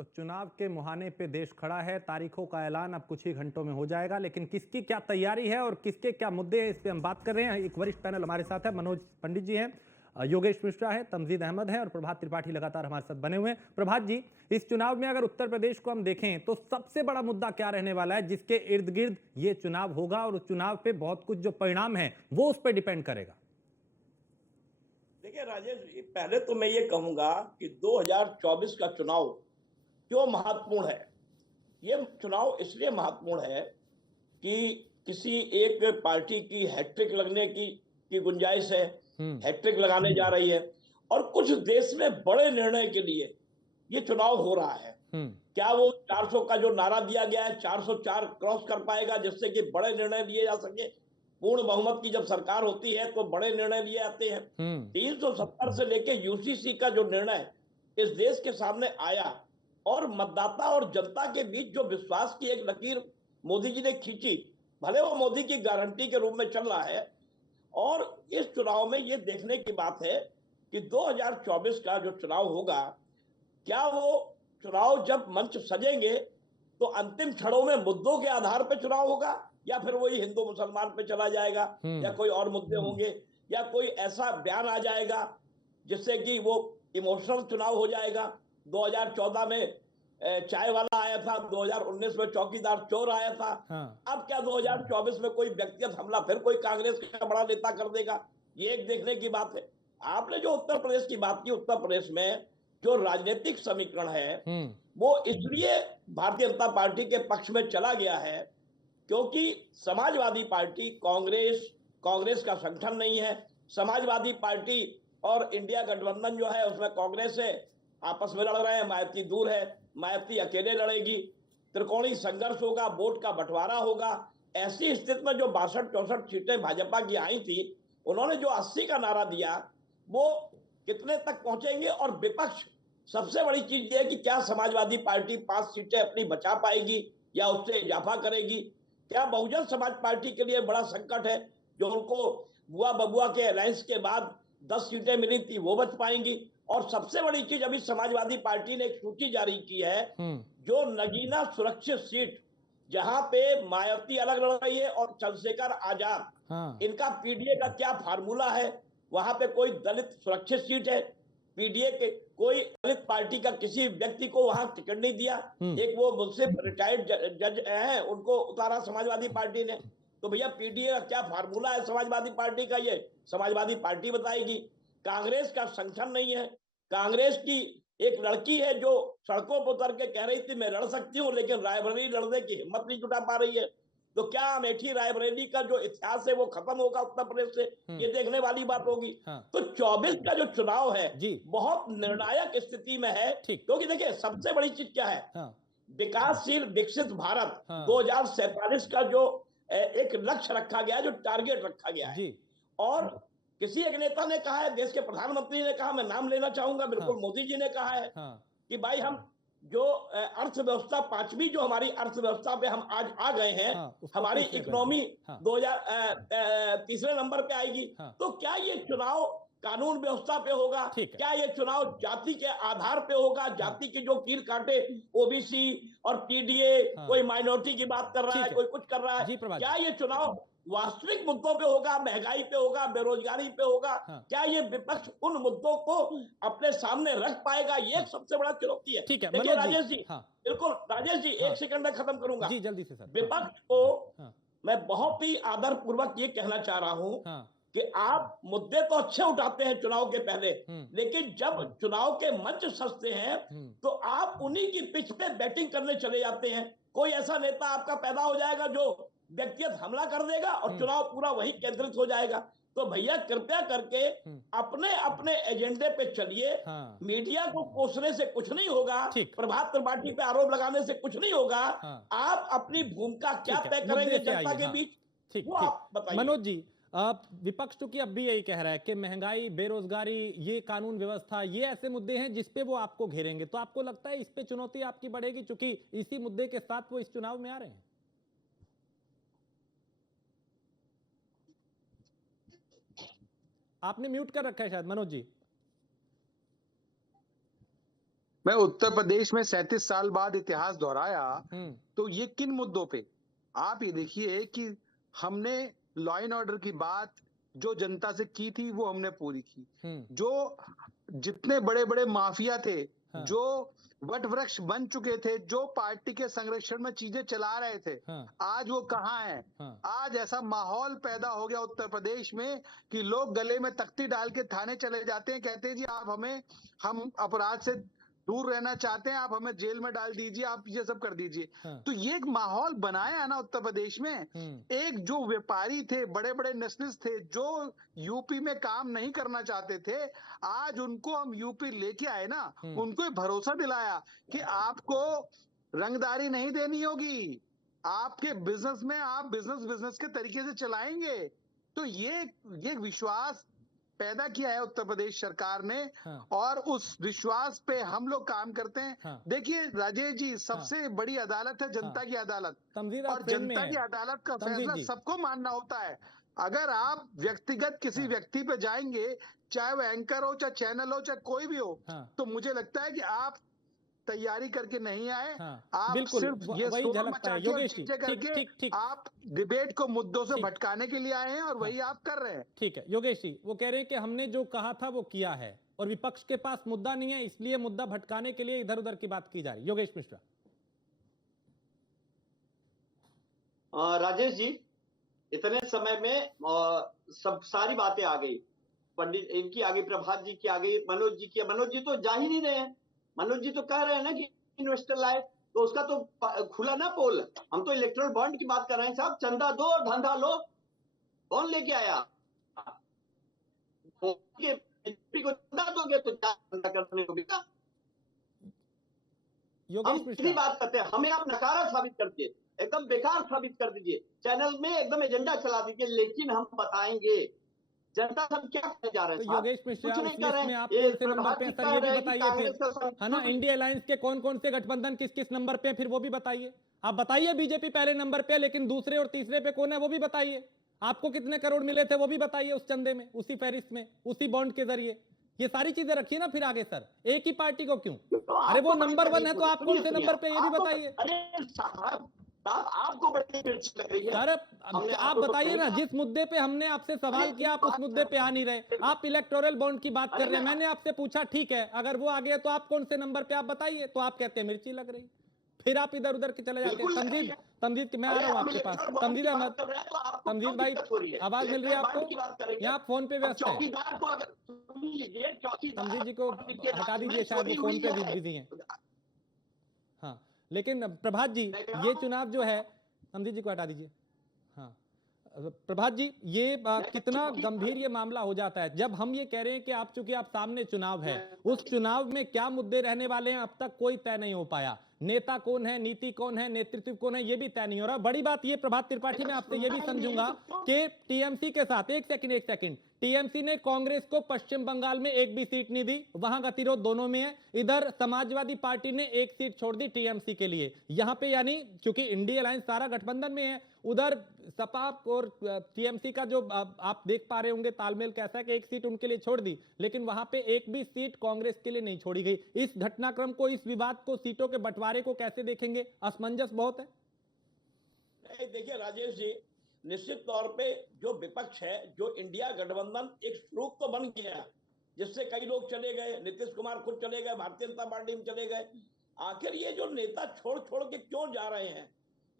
तो चुनाव के मुहाने पे देश खड़ा है। तारीखों का ऐलान अब कुछ ही घंटों में हो जाएगा, लेकिन किसकी क्या तैयारी है और किसके क्या मुद्दे हैं, इस पे हम बात कर रहे हैं। एक वरिष्ठ पैनल हमारे साथ है। मनोज पंडित जी हैं, योगेश मिश्रा है, तमजीद अहमद है और प्रभात त्रिपाठी लगातार हमारे साथ बने हुए हैं। प्रभात जी, इस चुनाव में अगर उत्तर प्रदेश को हम देखें तो सबसे बड़ा मुद्दा क्या रहने वाला है, जिसके इर्द गिर्द ये चुनाव होगा और उस चुनाव पे बहुत कुछ जो परिणाम है वो उस पर डिपेंड करेगा? देखिए राजेश जी, पहले तो मैं ये कहूंगा कि 2024 का चुनाव क्यों महत्वपूर्ण है। ये चुनाव इसलिए महत्वपूर्ण है कि किसी एक पार्टी की हैट्रिक लगने की गुंजाइश है, हैट्रिक लगाने जा रही है, और कुछ देश में बड़े निर्णय के लिए ये चुनाव हो रहा है। क्या वो 400 का जो नारा दिया गया है 404 क्रॉस कर पाएगा, जिससे कि बड़े निर्णय लिए जा सके। पूर्ण बहुमत की जब सरकार होती है तो बड़े निर्णय लिए आते हैं। 370 से लेके यूसीसी का जो निर्णय इस देश के सामने आया और मतदाता और जनता के बीच जो विश्वास की एक लकीर मोदी जी ने खींची, भले वो मोदी की गारंटी के रूप में चल रहा है। और इस चुनाव में ये देखने की बात है कि 2024 का जो चुनाव होगा, क्या वो चुनाव जब मंच सजेंगे तो अंतिम क्षणों में मुद्दों के आधार पर चुनाव होगा, या फिर वही हिंदू मुसलमान पे चला जाएगा, या कोई और मुद्दे होंगे, या कोई ऐसा बयान आ जाएगा जिससे कि वो इमोशनल चुनाव हो जाएगा। 2014 में चाय वाला आया था, 2019 में चौकीदार चोर आया था। अब क्या 2024 में कोई व्यक्तिगत हमला फिर कोई कांग्रेस का बड़ा नेता कर देगा? ये एक देखने की बात है। आपने जो उत्तर प्रदेश की बात की, उत्तर प्रदेश में जो राजनीतिक समीकरण है वो इसलिए भारतीय जनता पार्टी के पक्ष में चला गया है क्योंकि समाजवादी पार्टी कांग्रेस का संगठन नहीं है। समाजवादी पार्टी और इंडिया गठबंधन जो है उसमें कांग्रेस है, आपस में लड़ रहे हैं। मायावती दूर है, मायावती अकेले लड़ेगी, त्रिकोणीय संघर्ष होगा, वोट का बंटवारा होगा। ऐसी स्थिति में जो 62-64 सीटें भाजपा की आई थी, उन्होंने जो 80 का नारा दिया वो कितने तक पहुंचेंगे? और विपक्ष, सबसे बड़ी चीज यह है कि क्या समाजवादी पार्टी 5 सीटें अपनी बचा पाएगी या उससे इजाफा करेगी? क्या बहुजन समाज पार्टी के लिए बड़ा संकट है, जो उनको बुआ बबुआ के अलायंस के बाद 10 सीटें मिली थी वो बच पाएंगी? और सबसे बड़ी चीज, अभी समाजवादी पार्टी ने एक सूची जारी की है, जो नगीना सुरक्षित सीट, जहां पे मायावती अलग लड़ रही है और चंद्रशेखर आजाद, इनका पीडीए का क्या फार्मूला है? वहां पे कोई दलित सुरक्षित सीट है, पीडीए के कोई दलित पार्टी का किसी व्यक्ति को वहां टिकट नहीं दिया। एक वो मुझसे रिटायर्ड जज है, उनको उतारा समाजवादी पार्टी ने। तो भैया पीडीए का क्या फार्मूला है समाजवादी पार्टी का, ये समाजवादी पार्टी बताएगी। कांग्रेस का संगठन नहीं है। कांग्रेस की एक लड़की है जो सड़कों पर उतर के कह रही थी मैं लड़ सकती हूँ, लेकिन रायबरेली लड़ने की हिम्मत नहीं जुटा पा रही है। तो क्या अमेठी रायबरेली का जो इतिहास है वो खत्म होगा उत्तर प्रदेश से? ये देखने वाली बात होगी। तो 24 का जो चुनाव है बहुत निर्णायक स्थिति में है, क्योंकि देखिए सबसे बड़ी चीज क्या है, विकासशील विकसित भारत 2047 का जो एक लक्ष्य रखा गया है, जो टारगेट रखा गया है। और किसी एक नेता ने कहा है, देश के प्रधानमंत्री ने कहा, मैं नाम लेना चाहूंगा, बिल्कुल मोदी जी ने कहा है कि भाई हम जो अर्थव्यवस्था, पांचवी जो हमारी अर्थव्यवस्था पे हम आज आ गए हैं, हमारी इकोनॉमी 2030 नंबर पे आएगी। तो क्या ये चुनाव कानून व्यवस्था पे होगा? क्या ये चुनाव जाति के आधार पे होगा? जाति के जो कील काटे, ओबीसी और पीडीए, कोई माइनॉरिटी की बात कर रहा है, कोई कुछ कर रहा है। क्या ये चुनाव वास्तविक मुद्दों पे होगा? महंगाई पे होगा, बेरोजगारी पे होगा? क्या ये विपक्ष उन मुद्दों को अपने सामने रख पाएगा? ये एक सबसे बड़ा चुनौती है। ठीक है देखिए मनोज जी। राजेश जी, बिल्कुल राजेश जी, एक सेकंड में खत्म करूंगा जी जल्दी से सर। विपक्ष को मैं बहुत ही आदर पूर्वक ये कहना चाह रहा हूं कि आप मुद्दे तो अच्छे उठाते हैं चुनाव के पहले, लेकिन जब चुनाव के मंच सजते हैं तो आप उन्हीं की पिच पे बैटिंग करने चले जाते हैं। कोई ऐसा नेता आपका पैदा हो जाएगा जो व्यक्तिगत हमला कर देगा और चुनाव पूरा वही केंद्रित हो जाएगा। तो भैया कृपया करके अपने अपने एजेंडे पे चलिए। मीडिया को कोसने से कुछ नहीं होगा, प्रभात त्रिपाठी पे आरोप लगाने से कुछ नहीं होगा। आप अपनी भूमिका क्या तय करेंगे जनता के बीच, वो आप बताइए। मनोज जी, विपक्ष चूंकि अब भी यही कह रहा है कि महंगाई, बेरोजगारी, ये कानून व्यवस्था, ये ऐसे मुद्दे हैं जिसपे वो आपको घेरेंगे, तो आपको लगता है इस पे चुनौती आपकी बढ़ेगी चूंकि इसी मुद्दे के साथ वो इस चुनाव में आ रहे हैं? आपने म्यूट कर रखा है शायद मनोज जी। मैं उत्तर प्रदेश में 37 साल बाद इतिहास दोहराया, तो ये किन मुद्दों पे? आप ये देखिए कि हमने लॉ एंड ऑर्डर की बात जो जनता से की थी वो हमने पूरी की। जो जितने बड़े-बड़े माफिया थे, जो वट वृक्ष बन चुके थे, जो पार्टी के संरक्षण में चीजें चला रहे थे, आज वो कहाँ हैं? आज ऐसा माहौल पैदा हो गया उत्तर प्रदेश में कि लोग गले में तख्ती डाल के थाने चले जाते हैं, कहते हैं जी हम अपराध से दूर रहना चाहते हैं, आप हमें जेल में डाल दीजिए, आप ये सब कर दीजिए। तो ये एक माहौल बनाया है ना उत्तर प्रदेश में। एक जो व्यापारी थे, बड़े-बड़े नेशनलिस्ट थे, जो यूपी में काम नहीं करना चाहते थे, आज उनको हम यूपी लेके आए ना, उनको ये भरोसा दिलाया कि आपको रंगदारी नहीं देनी होगी, आपके बिजनेस में आप बिजनेस के तरीके से चलाएंगे। तो ये विश्वास पैदा किया है उत्तर प्रदेश सरकार ने, और उस विश्वास पे हम लोग काम करते हैं। देखिए राजेश जी, सबसे बड़ी अदालत है जनता की अदालत, और जनता की अदालत का फैसला सबको मानना होता है। अगर आप व्यक्तिगत किसी व्यक्ति पे जाएंगे, चाहे वो एंकर हो, चाहे चैनल हो, चाहे कोई भी हो, तो मुझे लगता है कि आप तैयारी करके नहीं आए। आप सिर्फ ये शोर मचा के और चीजें करके आप डिबेट को मुद्दों से भटकाने के लिए आए हैं, और वही आप कर रहे हैं। ठीक है योगेश जी, वो कह रहे हैं कि हमने जो कहा था वो किया है, और विपक्ष के पास मुद्दा नहीं है, इसलिए मुद्दा भटकाने के लिए इधर उधर की बात की जा रही है। योगेश मिश्रा। राजेश जी, इतने समय में सब सारी बातें आ गई, पंडित इनकी आ गई, प्रभात जी की आ गई, मनोज जी की। मनोज जी तो जा ही नहीं रहे हैं। मनोज जी तो कह रहे हैं ना कि इन्वेस्टर लाए, तो उसका तो खुला ना पोल। हम तो इलेक्ट्रल बॉन्ड की बात कर रहे हैं साहब। चंदा दो और धंधा लो। कौन लेके आया? को चंदा दोगे तो धंधा करने को बिका। हम कितनी बात करते हैं, हमें आप नकारा साबित करके एकदम बेकार साबित कर दीजिए, चैनल में एकदम एजेंडा चला दीजिए, लेकिन हम बताएंगे जनता सब क्या करने जा रहे हैं। तो योगेश मिश्रा, उस लिस्ट में आप कौन से नंबर पे हैं सर, ये भी बताइए फिर, है ना। इंडिया अलायंस के कौन कौन से गठबंधन किस किस नंबर पे, फिर वो भी बताइए। आप बताइए बीजेपी पहले नंबर पे, लेकिन दूसरे और तीसरे पे कौन है वो भी बताइए। आपको कितने करोड़ मिले थे वो भी बताइए उस चंदे में, उसी फहरिस्त में, उसी बॉन्ड के जरिए। ये सारी चीजें रखिए ना फिर आगे सर। एक ही पार्टी को क्यों? अरे वो नंबर 1 है तो आप कौन से नंबर पे, ये भी बताइए। आपको बड़ी मिर्च लग रही है सर, आप बताइए ना, जिस मुद्दे पे हमने आपसे सवाल किया आप उस मुद्दे पे आ नहीं रहे। आप इलेक्टोरल बॉन्ड की बात कर रहे हैं, मैंने आपसे पूछा ठीक है, अगर वो आ गया तो आप कौन से नंबर पे, आप बताइए। तो आप कहते हैं मिर्ची लग रही, फिर आप इधर उधर के चले जाते हैं। तमजीद मैं आ रहा हूँ आपके पास। तमजीद अहमद, तमजीद भाई आवाज मिल रही है आपको? यहाँ फोन पे व्यस्त है। तमजीद जी को हटा दीजिए, शायद वो फोन पे बिजी हैं। हाँ, लेकिन प्रभात जी, ये चुनाव जो है, तमजीद जी को हटा दीजिए। हाँ प्रभात जी, ये कितना गंभीर ये मामला हो जाता है जब हम ये कह रहे हैं कि आप, चूंकि आप सामने चुनाव है, उस चुनाव में क्या मुद्दे रहने वाले हैं अब तक कोई तय नहीं हो पाया। नेता कौन है, नीति कौन है, नेतृत्व कौन है, ये भी तय नहीं हो रहा। बड़ी बात ये प्रभात त्रिपाठी, मैं आपसे ये भी समझूंगा कि टीएमसी के साथ, एक सेकंड, टीएमसी ने कांग्रेस को पश्चिम बंगाल में एक भी सीट नहीं दी, वहां गतिरोध दोनों में है। इधर समाजवादी पार्टी ने एक सीट छोड़ दी टीएमसी के लिए। यहां पे यानी चूंकि इंडिया अलायंस सारा गठबंधन में है, उधर सपा और टीएमसी का जो आप देख पा रहे होंगे तालमेल कैसा है कि एक सीट उनके लिए छोड़ दी, लेकिन वहां पे एक भी सीट कांग्रेस के लिए नहीं छोड़ी गई। इस घटनाक्रम को, इस विवाद को, सीटों के बंटवारे को कैसे देखेंगे? असमंजस बहुत है। देखिए राजेश जी, निश्चित तौर पे जो विपक्ष है, जो इंडिया गठबंधन एक स्वरूप तो बन गया, जिससे कई लोग चले गए, नीतीश कुमार खुद चले गए, भारतीय जनता पार्टी में चले गए। आखिर ये जो नेता छोड़ छोड़ के क्यों जा रहे हैं?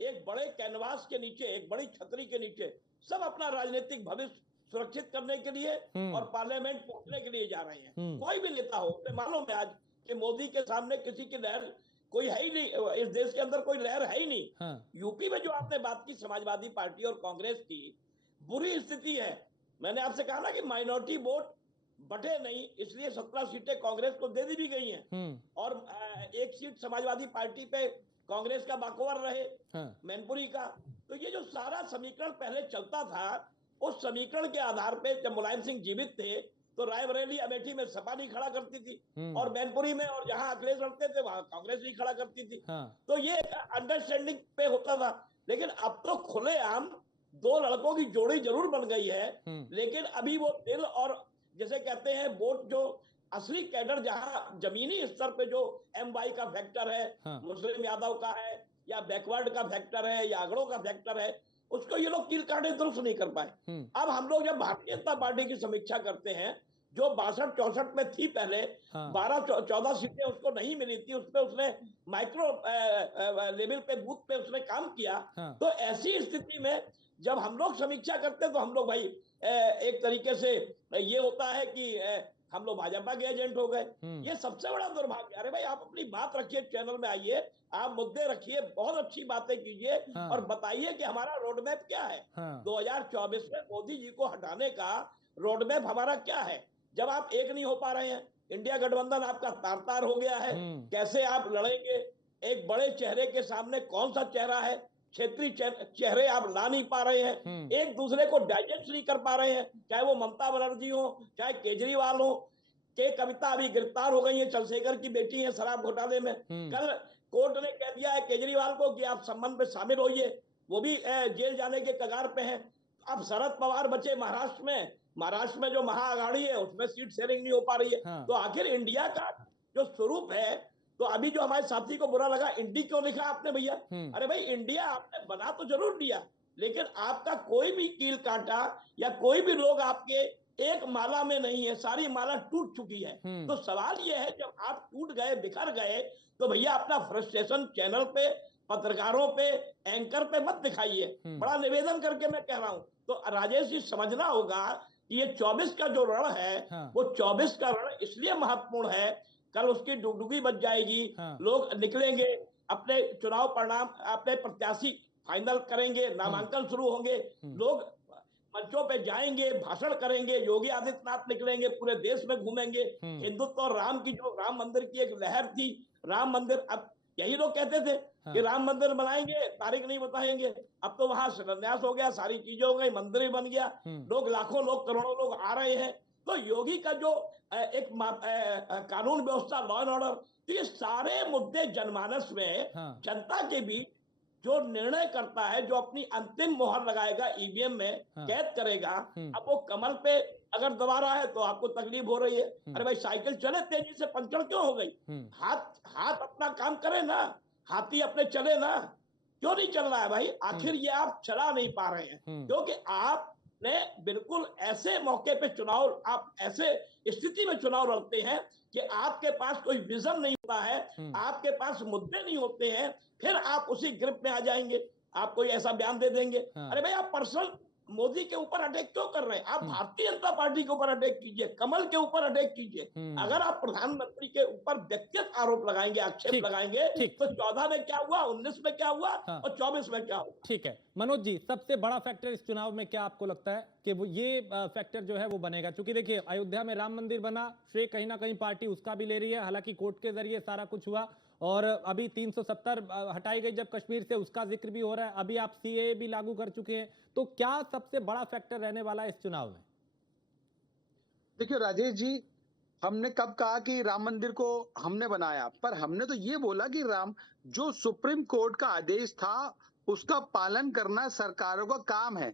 एक बड़े कैनवास के नीचे, एक बड़ी छतरी के नीचे सब अपना राजनीतिक भविष्य सुरक्षित करने के लिए और पार्लियामेंट पहुंचने के लिए जा रहे हैं। कोई भी नेता हो, मालूम है आज कि मोदी के सामने किसी की लहर कोई है ही नहीं, इस देश के अंदर कोई लहर है ही नहीं। यूपी में जो आपने बात की समाजवादी पार्टी और कांग्रेस की, बुरी स्थिति है। मैंने आपसे कहा ना कि माइनॉरिटी वोट बटे नहीं, इसलिए 17 सीटें कांग्रेस को दे दी भी गई हैं, और एक सीट समाजवादी पार्टी पे कांग्रेस का बाकोवर रहे, मैनपुरी का। तो ये जो सारा समीकरण पहले चलता था, उस समीकरण के आधार पे जब मुलायम सिंह जीवित थे तो रायबरेली अमेठी में सपा नहीं खड़ा करती थी, और मैनपुरी में और जहां अखिलेश लड़ते थे वहां कांग्रेस नहीं खड़ा करती थी। तो ये अंडरस्टैंडिंग पे होता था। लेकिन अब तो खुलेआम दो लड़कों की जोड़ी जरूर बन गई है, लेकिन अभी वो दिल और जैसे कहते हैं वोट जो असली कैडर जहां जमीनी स्तर पे जो MY का फैक्टर है, हाँ। मुस्लिम यादव का है, या बैकवर्ड का फैक्टर है, या आंकड़ों का फैक्टर है, उसको ये लोग कील काटे दुरुस्त नहीं कर पाए। अब हम लोग जब भारतीय जनता पार्टी की समीक्षा करते हैं, जो 62-64 में थी पहले, हाँ। 12-14 सीटें उसको नहीं मिली थी, उसमें उसने माइक्रो लेवल पे, बूथ पे उसने काम किया। हाँ। तो ऐसी स्थिति में जब हम लोग समीक्षा करते हैं, तो हम लोग भाई एक तरीके से ये होता है कि हम लोग भाजपा के एजेंट हो गए। ये सबसे बड़ा दुर्भाग्य। अरे भाई, आप अपनी बात रखिए, चैनल में आइए, आप मुद्दे रखिए, बहुत अच्छी बातें कीजिए, हाँ। और बताइए कि हमारा रोड मैप क्या है। हाँ। 2024 में मोदी जी को हटाने का रोड मैप हमारा क्या है? जब आप एक नहीं हो पा रहे हैं, इंडिया गठबंधन आपका तार तार हो गया है, कैसे आप लड़ेंगे? एक बड़े चेहरे के सामने कौन सा चेहरा है? क्षेत्रीय चेहरे आप ला नहीं पा रहे हैं, एक दूसरे को डाइजेस्ट नहीं कर पा रहे हैं, चाहे वो ममता बनर्जी हो, चाहे केजरीवाल हो। के कविता अभी गिरफ्तार हो गई है, चंद्रशेखर की बेटी है शराब घोटाले में। कल कोर्ट ने कह दिया है केजरीवाल को कि आप संबंध में शामिल होइए, वो भी जेल जाने के कगार पे हैं। अब शरद पवार बचे महाराष्ट्र में जो महाअघाड़ी है उसमें सीट शेयरिंग नहीं हो पा रही है। हाँ। तो आखिर इंडिया का जो स्वरूप है, तो अभी जो हमारे साथी को बुरा लगा, इंडी क्यों लिखा आपने भैया? अरे भाई, इंडिया आपने बना तो जरूर लिया, लेकिन आपका कोई भी कील कांटा या कोई भी लोग आपके एक माला में नहीं है, सारी माला टूट चुकी है। तो सवाल यह है, जब आप टूट गए, बिखर गए, तो भैया अपना फ्रस्ट्रेशन चैनल पे, पत्रकारों पे, एंकर पे मत दिखाइए। बड़ा निवेदन करके मैं कह रहा हूं। तो राजेश जी, समझना होगा कि ये 24 का जो रण है, हाँ। वो 24 का रण इसलिए महत्वपूर्ण है, कल उसकी डुगडुगी बच जाएगी। हाँ। लोग निकलेंगे, अपने चुनाव परिणाम, अपने प्रत्याशी फाइनल करेंगे, नामांकन शुरू होंगे, लोग मंचों पे जाएंगे, भाषण करेंगे, योगी आदित्यनाथ निकलेंगे, पूरे देश में घूमेंगे। हिंदुत्व और राम की, जो राम मंदिर की एक लहर थी, राम मंदिर, अब यही लोग कहते थे कि राम मंदिर बनाएंगे, तारीख नहीं बताएंगे। अब तो वहां शिलान्यास हो गया, सारी चीजें हो गई, मंदिर भी बन गया, लोग लाखों लोग, करोड़ों लोग आ रहे हैं। तो योगी का जो एक कानून व्यवस्था, लॉ एंड ऑर्डर, तो ये सारे मुद्दे जनमानस में, जनता के बीच जो निर्णय करता है, जो अपनी अंतिम मोहर लगाएगा ईवीएम में, कैद करेगा। अब वो कमल पे अगर दबा रहा है तो आपको तकलीफ हो रही है। अरे भाई, साइकिल चले तेजी से, पंचर क्यों हो गई? हाथ अपना काम करे ना, हाथी अपने चले ना, क्यों नहीं चल रहा है भाई? आखिर ये आप चला नहीं पा रहे हैं, क्योंकि आपने बिल्कुल ऐसे मौके पे चुनाव, आप ऐसे स्थिति में चुनाव लड़ते हैं कि आपके पास कोई विजन नहीं होता है, आपके पास मुद्दे नहीं होते हैं, फिर आप उसी ग्रिप में आ जाएंगे, आप कोई ऐसा बयान दे देंगे। अरे भाई, आप पर्सनल मोदी के ऊपर अटैक क्यों कर रहे हैं? आप भारतीय जनता पार्टी के ऊपर अटैक कीजिए, कमल के ऊपर अटैक कीजिए। अगर आप प्रधानमंत्री के ऊपर व्यक्तिगत आरोप लगाएंगे, आक्षेप लगाएंगे, तो 14 में क्या हुआ, 19 में क्या हुआ, और 24 में क्या हुआ? ठीक है मनोज जी, सबसे बड़ा फैक्टर इस चुनाव में क्या आपको लगता है कि वो ये फैक्टर जो है वो बनेगा? क्योंकि देखिए, अयोध्या में राम मंदिर बना, श्रेय कहीं ना कहीं पार्टी उसका भी ले रही है, हालांकि कोर्ट के जरिए सारा कुछ हुआ, और अभी 370 हटाई गई जब कश्मीर से, उसका जिक्र भी हो रहा है, अभी आप सीएए भी लागू कर चुके हैं। तो क्या सबसे बड़ा फैक्टर रहने वाला है इस चुनाव में? देखिए राजेश जी, हमने कब कहा कि राम मंदिर को हमने बनाया? पर हमने तो ये बोला कि जो सुप्रीम कोर्ट का आदेश था उसका पालन करना सरकारों का काम है,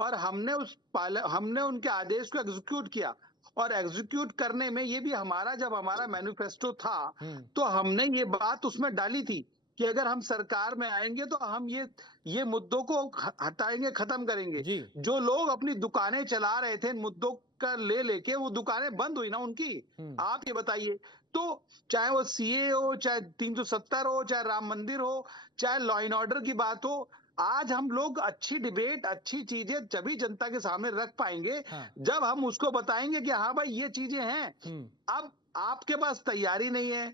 और हमने उनके आदेश को एग्जीक्यूट किया। और एग्जीक्यूट करने में ये भी जब हमारा मैनिफेस्टो था, तो हमने ये बात उसमें डाली थी कि अगर हम सरकार में आएंगे तो हम ये मुद्दों को हटाएंगे, खत्म करेंगे। जो लोग अपनी दुकानें चला रहे थे मुद्दों का लेके, वो दुकानें बंद हुई ना उनकी। आप ये बताइए, तो चाहे वो सीए हो, चाहे 370 हो, चाहे राम मंदिर हो, चाहे लॉ एंड ऑर्डर की बात हो, आज हम लोग अच्छी डिबेट, अच्छी चीजें जब जनता के सामने रख पाएंगे, जब हम उसको बताएंगे कि हाँ भाई ये चीजें हैं। अब आपके पास तैयारी नहीं है।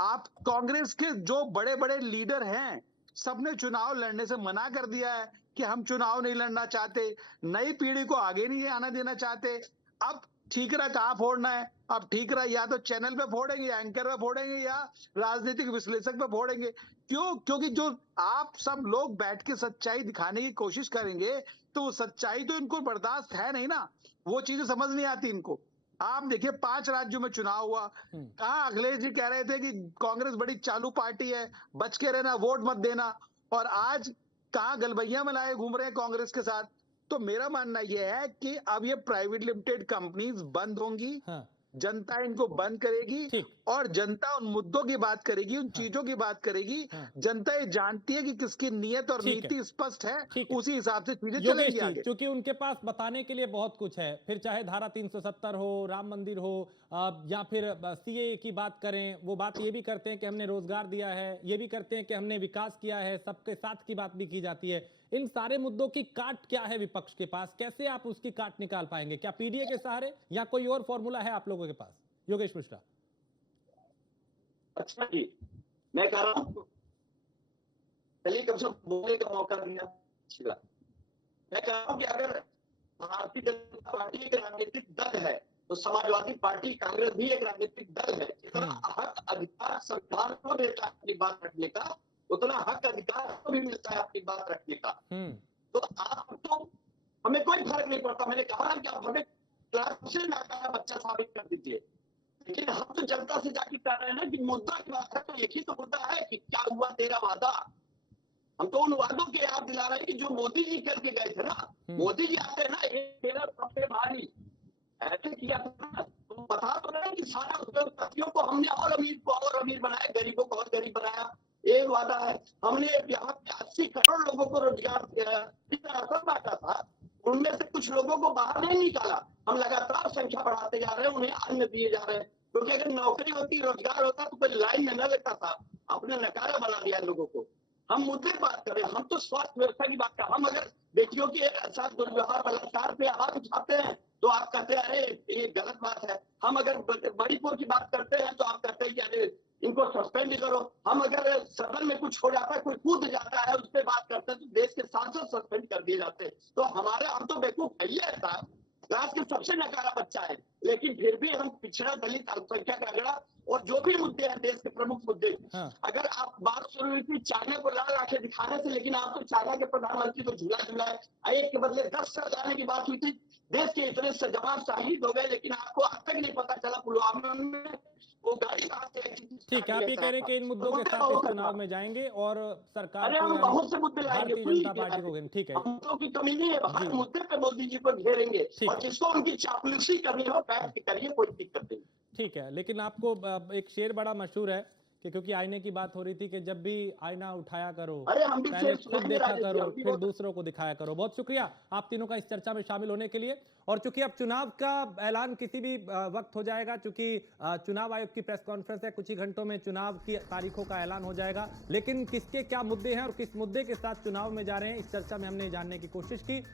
आप कांग्रेस के जो बड़े बड़े लीडर हैं, सबने चुनाव लड़ने से मना कर दिया है कि हम चुनाव नहीं लड़ना चाहते, नई पीढ़ी को आगे नहीं आना देना चाहते। अब ठीकरा कहाँ फोड़ना है? अब ठीकरा या तो चैनल पे फोड़ेंगे, या एंकर पे फोड़ेंगे, या राजनीतिक विश्लेषक पे फोड़ेंगे। क्यों? क्योंकि जो आप सब लोग बैठ के सच्चाई दिखाने की कोशिश करेंगे, तो वो सच्चाई तो इनको बर्दाश्त है नहीं ना, वो चीजें समझ नहीं आती इनको। आप देखिए, 5 राज्यों में चुनाव हुआ, कहाँ अखिलेश जी कह रहे थे कि कांग्रेस बड़ी चालू पार्टी है, बच के रहना, वोट मत देना, और आज कहाँ गलबैया में लाए घूम रहे हैं कांग्रेस के साथ। तो मेरा मानना यह है कि अब ये प्राइवेट लिमिटेड कंपनीज बंद होंगी, जनता इनको बंद करेगी ठीक। और जनता उन मुद्दों की बात करेगी, उन चीजों की बात करेगी। जनता ये जानती है कि किसकी नियत और ठीक है। नीति स्पष्ट है, ठीक है। उसी हिसाब से चीजें योगेश चलेंगी जी, आगे। क्योंकि उनके पास बताने के लिए बहुत कुछ है, फिर चाहे धारा 370 हो, राम मंदिर हो, या फिर सीएए की बात करें, वो बात ये भी करते हैं कि हमने रोजगार दिया है, ये भी करते हैं कि हमने विकास किया है, सबके साथ की बात भी की जाती है। इन सारे मुद्दों की काट क्या है विपक्ष के पास? कैसे आप उसकी काट निकाल पाएंगे? क्या पीडीए के सहारे या कोई और फॉर्मूला है आप लोगों के पास? योगेश मिश्रा। अच्छा जी, मैं कह रहा हूँ चलिए कम से कम बोलने का मौका दिया, अच्छी बात। मैं कह रहा हूँ कि अगर भारतीय जनता पार्टी एक राजनीतिक दल है तो समाजवादी पार्टी कांग्रेस भी एक राजनीतिक दल है। जितना हक अधिकार संविधान को देता है अपनी बात रखने का, उतना हक अधिकार को भी मिलता है अपनी बात रखने का। तो आप तो हमें कोई फर्क नहीं पड़ता। मैंने कहा ना कि आप हमें क्लास से नाकारा बच्चा साबित कर दीजिए, लेकिन हम तो जनता से जाके कह रहे हैं ना कि मुद्दा की बात है तो एक ही तो मुद्दा है कि क्या हुआ तेरा वादा। हम तो उन वादों के याद दिला रहे हैं कि जो मोदी जी करके गए थे ना। मोदी जी आते हैं ना, एक तेरा सबसे भारी ऐसे किया था ना, तो बता तो रहे हैं कि सारा उद्योगपतियों को हमने और अमीर बनाया, गरीबों को और गरीब बनाया। एक वादा है, हमने यहाँ पे 80 करोड़ लोगों को रोजगार राशन बांटा था, उनमें से कुछ लोगों को बाहर नहीं निकाला। हम लगातार संख्या बढ़ाते जा रहे हैं, उन्हें अन्न दिए जा रहे हैं, क्योंकि अगर नौकरी होती, रोजगार होता तो कोई लाइन में न लगता था। आपने नकारा बना दिया लोगों को। हम मुद्दे बात करें, हम तो स्वास्थ्य व्यवस्था की बात करें। हम अगर बेटियों के साथ दुर्व्यवहार बलात्कार पे आवाज उठाते हैं तो आप कहते हैं अरे ये गलत बात है। हम अगर मणिपुर की बात करते हैं तो आप कहते हैं कि अरे इनको सस्पेंड करो। हम अगर सदन में कुछ हो जाता है, कोई कूद जाता है, उस पर बात करते हैं तो देश के सांसद सस्पेंड कर दिए जाते हैं। तो हम तो बेवकूफ है साहब, क्लास के सबसे नकारा बच्चा है, लेकिन फिर भी हम पिछड़ा दलित अल्पसंख्यक का अगड़ा और जो भी मुद्दे हैं देश के प्रमुख मुद्दे। अगर आप बात शुरू हुई थी चाइना को लाल आंखें दिखाने से, लेकिन आप तो चाइना के प्रधानमंत्री को झूला झूलाए, एक के बदले 10 सर लाने की बात हुई थी। देश के इतने जवान शहीद हो गए, लेकिन आपको आज तक नहीं पता चला पुलवामा में वो गाड़ी कहां से आई थी। ठीक है, आप ये कह रहे हैं कि इन मुद्दों के साथ इस चुनाव में जाएंगे और सरकार अरे को हम बहुत से मुद्दे लाएंगे, भारतीय जनता पार्टी को। ठीक है, मुद्दों की कमी नहीं है, हर मुद्दे पे मोदी जी को घेरेंगे और जिसको उनकी चापलूसी करनी हो बैठ के करिए, कोई दिक्कत नहीं। ठीक है, लेकिन आपको एक शेर बड़ा मशहूर है कि क्योंकि आईने की बात हो रही थी कि जब भी आईना उठाया करो, अरे हम भी पहले खुद देखा करो, फिर दूसरों को दिखाया करो। बहुत शुक्रिया आप तीनों का इस चर्चा में शामिल होने के लिए। और चूंकि अब चुनाव का ऐलान किसी भी वक्त हो जाएगा, चूंकि चुनाव आयोग की प्रेस कॉन्फ्रेंस है, कुछ ही घंटों में चुनाव की तारीखों का ऐलान हो जाएगा, लेकिन किसके क्या मुद्दे हैं और किस मुद्दे के साथ चुनाव में जा रहे हैं, इस चर्चा में हमने जानने की कोशिश की।